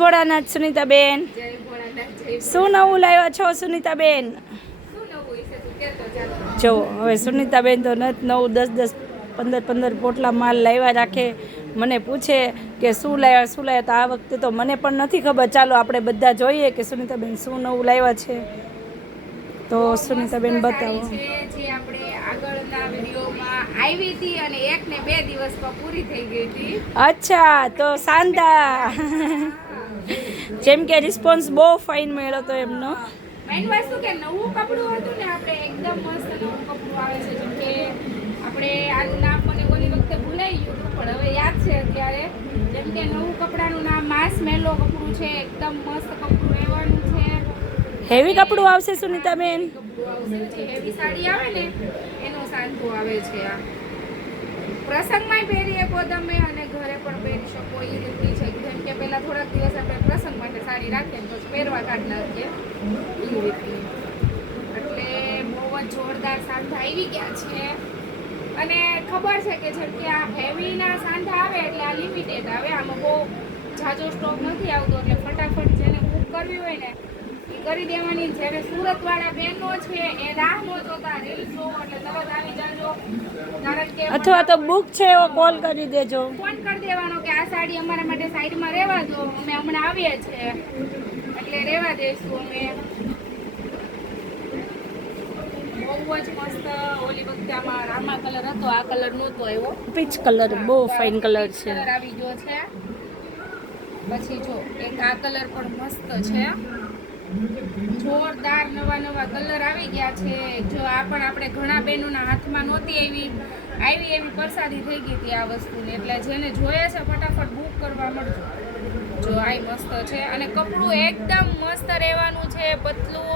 ભોળાનાથ સુનીતાબેન, શું નવું લાવ્યા છો સુનીતાબેન? જો હવે સુનીતાબેન તો નવું 10-10, 15-15 પોટલા માલ લાવ્યા રાખે. મને પૂછે કે શું લાવ્યા તો આ વખતે તો મને પણ નથી ખબર. ચાલો આપણે બધા જોઈએ કે સુનીતાબેન શું નવું લાવ્યા છે. તો સુનીતાબેન બતાવો. જે આપણે આગળના વિડિયોમાં આવી હતી અને 1 ને 2 દિવસમાં પૂરી થઈ ગઈ હતી. અચ્છા, તો સાંધા જેમ કે રિસ્પોન્સ બહુ ફાઇન મળ્યો તો એમનો. મેઇન વસ્તુ કે નવું કપડું હતું ને, આપણે એકદમ મસ્ત નવું કપડું આવે છે. જેમ કે આપણે આનું નામ મને ઓલી વખતે ભૂલાઈ ગયું હતું, પણ હવે યાદ છે અત્યારે. જેમ કે નવું કપડાનું નામ માસ મેલો કપડું છે. એકદમ મસ્ત કપડું રહેવાનું છે. હેવી કપડું આવશે સુનીતાબેન? હેવી સાડી આવે ને એનો સાંધો આવે છે. આ પ્રસંગમાં પહેરી શકો તમે અને ઘરે પણ પહેરી શકો એ રીતની છે. જેમ કે પહેલા થોડાક દિવસ આપણે પ્રસંગ માટે સાડી રાખીએ ને પછી પહેરવા કાઢ નાખીએ એ રીતની. એટલે બહુ જ જોરદાર સાંધા આવી ગયા છે. અને ખબર છે કે જેમ કે આ હેવીના સાંધા આવે એટલે આ લિમિટેડ આવે. આમાં બહુ ઝાઝો સ્ટોક નથી આવતો. એટલે ફટાફટ જેને બુક કરવી હોય ને એ કરી દેવાની. જ્યારે સુરતવાળા બહેનો છે એ રાહ ન જોતા, રીલ્સ જોવો એટલે તરત આવી જાજો. કારણ કે અથવા તો બુક છે એવો કોલ કરી દેજો. ફોન કરી દેવાનો કે આ સાડી અમારા માટે સાઈડમાં રહેવા દો, અમે હમણાં આવીએ છીએ એટલે રહેવા દઈશું અમે. બહુ જ મસ્ત. ઓલી વખતે આમાં રામા કલર હતો, આ કલર નહોતો આવ્યો. પીચ કલર બહુ ફાઇન કલર છે. કલર આવી ગયો છે. પછી જો એક આ કલર પણ મસ્ત છે. જોરદાર નવા કલર આવી ગયા છે. જો આ પણ આપણે ઘણા બહેનોના હાથમાં નહોતી એવી પરસાદી થઈ ગઈ હતી આ વસ્તુને. એટલે જેને જોઈએ છે ફટાફટ બુક કરવા મળજો. જો આ મસ્ત છે અને કપડું એકદમ મસ્ત રહેવાનું છે. પતલું,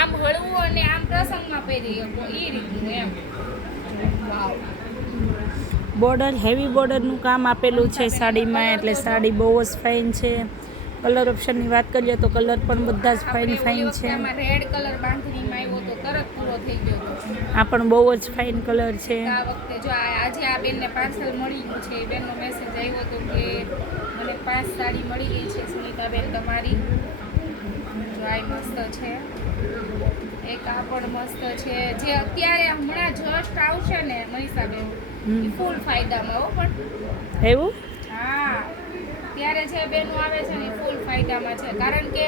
આમ હળવું અને આમ પ્રસંગમાં પહેરી શકો એ રીતનું એમ. વાવ. બોર્ડર, હેવી બોર્ડરનું કામ આપેલું છે સાડીમાં, એટલે સાડી બહુ જ ફાઇન છે. કલર ઓપ્શનની વાત કરીએ તો કલર પણ બધા જ ફાઇન છે. આમાં રેડ કલર બાંધણીમાં આવ્યો તો તરત પૂરો થઈ ગયો. આ પણ બહુ જ ફાઇન કલર છે. આ વખતે જો આજે આ બેનને પાર્સલ મળી ગયું છે. બેનનો મેસેજ આવ્યો હતો કે મને 5 સાડી મળી ગઈ છે સુનીતાબેન તમારી. જો આ મસ્ત છે. એક આ પણ મસ્ત છે. જે અત્યારે હમણાં જસ્ટ આવશે ને મનીષાબેન, એ ફૂલ ફાયદામાં હો. પણ એવું? હા, ત્યારે જે બેનો આવે છે ને એ ફૂલ ફાયદામાં છે. કારણ કે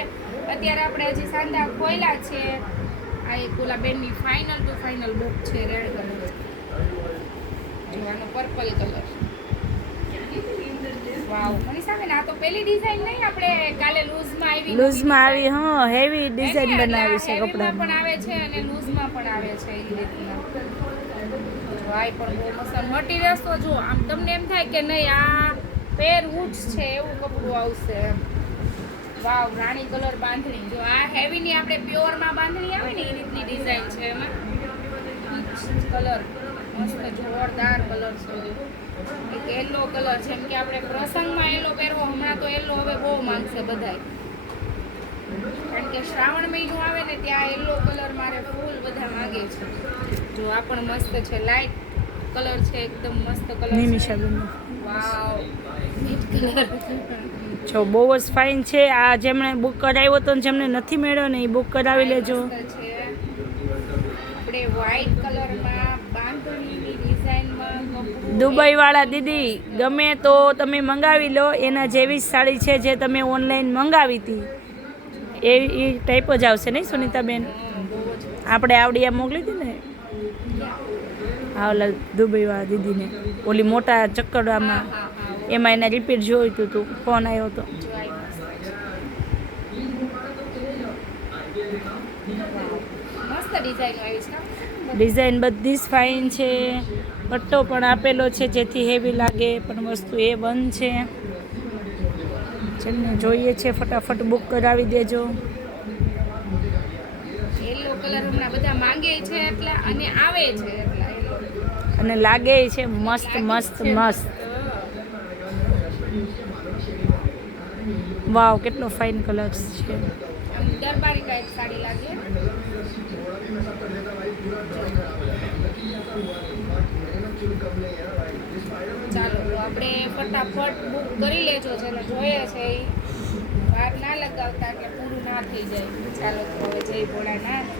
અત્યારે આપણે હજી સાંધા ખોલ્યા છે. આ એક ઓલા બેનની ફાઇનલ ટુ ફાઇનલ બુક છે. રેડ કલર જોવાનો, પર્પલ કલર. વાવ મનીષાબેન, આ તો પેલી ડિઝાઇન નહીં, આપણે કાલે લૂઝમાં આવી. હા, હેવી ડિઝાઇન બનાવી છે કપડામાં. પણ આવે છે અને લૂઝમાં પણ આવે છે એ રીતના. વાય પણ બહુ મસ્ત મટીરિયલ્સ તો જો આમ તમને એમ થાય કે નહીં આ પેર વુડ્સ છે એવું કપડું આવશે. વાવ, રાણી કલર બાંધણી. જો આ હેવીની આપણે પ્યોરમાં બાંધણી આવે ને એ રીતની ડિઝાઇન છે. એમાં કલર મસ્ત જોરદાર કલર છે. એક યલો કલર, જેમ કે આપણે પ્રસંગમાં યલો પહેરવો, હમણાં તો યલો હવે બહુ માંગશે બધાય. કારણ કે શ્રાવણ મહિનો આવે ને ત્યાં યલો કલર મારે ફૂલ બધા માંગે છે. જો આ પણ મસ્ત છે. લાઇટ કલર છે, એકદમ મસ્ત કલર છે. વાવ, મીઠ કલર. જો બહુ જ ફાઇન છે. આ જેમણે બુક કરાવ્યો તો જેમને નથી મળ્યો ને એ બુક કરાવી લેજો. આપણે વ્હાઈટ કલરમાં બાંધણીની ડિઝાઇનમાં દુબઈ વાળા દીદી ગમે તો તમે મંગાવી લો. એના જેવી જ સાડી છે જે તમે ઓનલાઈન મંગાવી હતી એ ટાઈપ જ આવશે નહીં સુનીતાબેન? આપણે આવડિયા મોકલી હતી ને હા ઓલા દુબઈ વાળા દીદીને, ઓલી મોટા ચક્કરમાં, એમાં એને રિપીટ જોઈતું હતું. ફોન આવ્યો હતો. ડિઝાઇન બધી જ ફાઇન છે. પટ્ટો પણ આપેલો છે જેથી હેવી લાગે, પણ વસ્તુ એ બંધ છે. જેમને જોઈએ છે ફટાફટ બુક કરાવી દેજો. યલો કલર હમણાં બધા માંગે છે એટલે અને આવે છે એટલે અને લાગે છે મસ્ત મસ્ત મસ્ત. વાવ, કેટલો ફાઇન કલર છે. દરબારી ટાઈપ સાડી લાગે. ચાલો તો આપણે ફટાફટ બુક કરી લેજો. જેને જોઈએ છે એ લગાવતા એટલે પૂરું ના થઈ જાય. ચાલો તો હવે જય ભોળાનાથ.